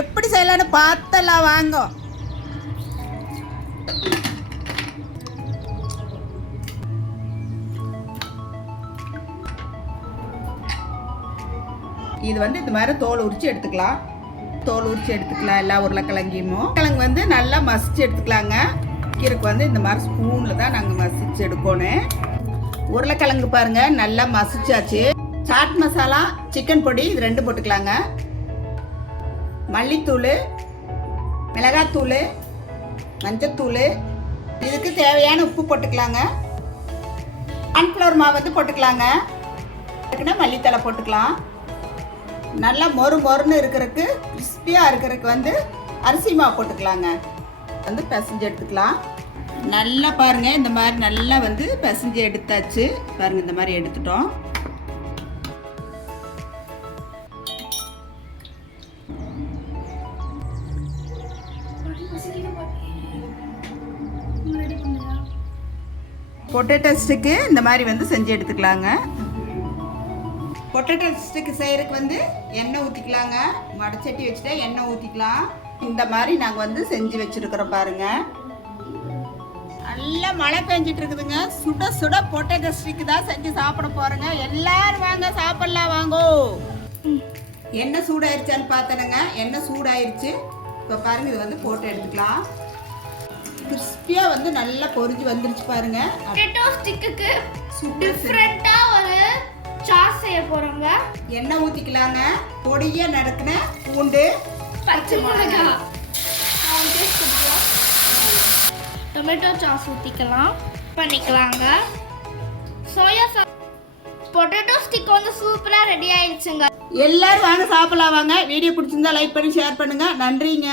எப்படி செய்யலான்னு பார்த்தலாம் வாங்க. இது வந்து இந்த மாதிரி தோல் உரிச்சு எடுத்துக்கலாம். எல்லா உருளைக்கிழங்கையும் கிழங்கு நல்லா மசிச்சு எடுத்துக்கலாங்க. கீரைக்கு இந்த மாதிரி ஸ்பூனில் தான் நாங்கள் மசிச்சு எடுக்கணும். உருளைக்கிழங்கு பாருங்க நல்லா மசிச்சாச்சு. சாட் மசாலா, சிக்கன் பொடி இது 2 போட்டுக்கலாங்க. மல்லித்தூள், மிளகாத்தூள், மஞ்சத்தூள், இதுக்கு தேவையான உப்பு போட்டுக்கலாங்க. கார்ன்ஃப்ளவர் மாவு போட்டுக்கலாங்க. மல்லித்தலை போட்டுக்கலாம். நல்லா மொறுன்னு இருக்கிறதுக்கு, கிறிஸ்பியாக இருக்கிறதுக்கு அரிசி மாவு போட்டுக்கலாங்க. பிசைஞ்சு எடுத்துக்கலாம். நல்லா பாருங்க இந்த மாதிரி நல்லா பிசைஞ்சு எடுத்தாச்சு பாருங்க. இந்த மாதிரி எடுத்துட்டோம். பொட்டேட்டோ ஸ்டிக்கு இந்த மாதிரி செஞ்சு எடுத்துக்கலாங்க. பொட்டேட்டோ ஸ்டிக்கு செய்யறதுக்கு எண்ணெய் ஊற்றிக்கலாங்க. வடைச்சட்டி வச்சுட்டு எண்ணெய் ஊற்றிக்கலாம். இந்த மாதிரி நாங்கள் செஞ்சு வச்சுருக்கிறோம் பாருங்க. நல்லா மழை பெஞ்சிட்டு இருக்குதுங்க. சுட சுட பொட்டேட்டோ ஸ்டிக்கு தான் செஞ்சு சாப்பிட போகிறோங்க. எல்லாரும் வாங்க சாப்பிட்லாம் வாங்கோ. எண்ணெய் சூடாயிருச்சான்னு பார்த்தனுங்க. எண்ணெய் சூடாயிருச்சு. இப்போ பாருங்க இது போட்டு எடுத்துக்கலாம். கிறிஸ்பியாக நல்லா பொரிஞ்சு வந்துருச்சு பாருங்க. பொட்டேட்டோ ஸ்டிக்குக்கு டிஃப்ரெண்டா ஒரு சாஸ் செய்ய போறோங்க. எண்ணெய் ஊத்திக்கலாங்க. பொடியா நறுக்குன பூண்டு, பச்சை மிளகாய், டொமேட்டோ சாஸ் ஊத்திக்கலாம். பண்ணிக்கலாங்க. Soya sauce. பொட்டேட்டோ ஸ்டிக் சூப்பரா ரெடி ஆயிடுச்சுங்க. எல்லாரும் வாங்க சாப்பிடலாம் வாங்க. வீடியோ பிடிச்சிருந்தா லைக் பண்ணி ஷேர் பண்ணுங்க. நன்றிங்க.